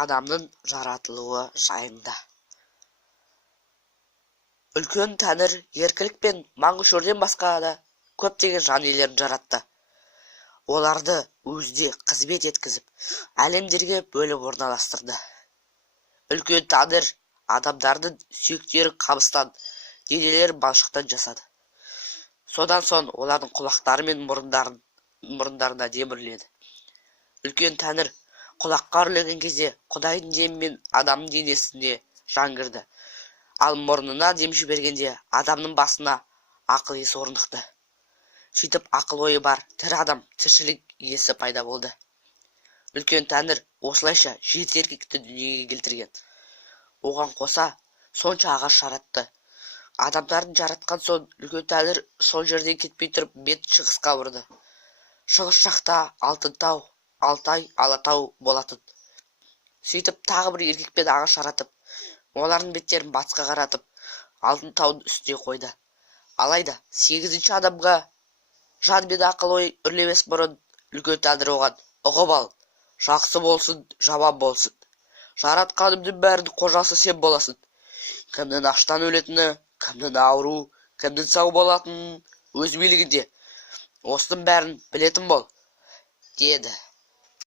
адамның жаратылуы жайында. Үлкен Тәңір еркілік пен маңғышөрден басқа да көптеген жан иелерін жаратты. Оларды өзде қызмет еткізіп, әлемдерге бөліп орналастырды. Үлкен Тәңір адамдардың сүйектері қамыстан, денелері балшықтан жасады. Содан соң олардың құлақтары мен мұрындарына деміріледі. Үлкен Тәңір құлаққа үрлеген кезде Құдайдың демімен адамның денесіне жан кірді. Ал мұрнына дем жібергенде адамның басына ақыл есі орнықты. Сөйтіп ақыл ойы бар тірі адам, тіршілік иесі пайда болды. Үлкен Тәңір осылайша 7 еркекті дүниеге келтірген. Оған қоса сонша ағаш жаратты. Адамдарын жаратқан соң Үлкен Тәңір сол жерден кетпей тұрып бетін шығысқа бұрды. Шығыс жақта Алтын-тау, Алтай, Алатау болатын. Сөйтіп тағы бір еркекпен ағаш жаратып, олардың беттерін батысқа қаратып, Алтын-таудың үстіне қойды. Алайда 8-ші адамға жан мен ақыл ой үрлемес бұрын Үлкен Тәңір оған: ұғып ал, жақсы болсын, жаман болсын. Жаратқанымның бәрінің қожасы сен боласың. Кімнің аштан өлетіні, кімнің ауру, кімнің сау болатынын өз билігінде. Осының бәрін білетін бол, деді.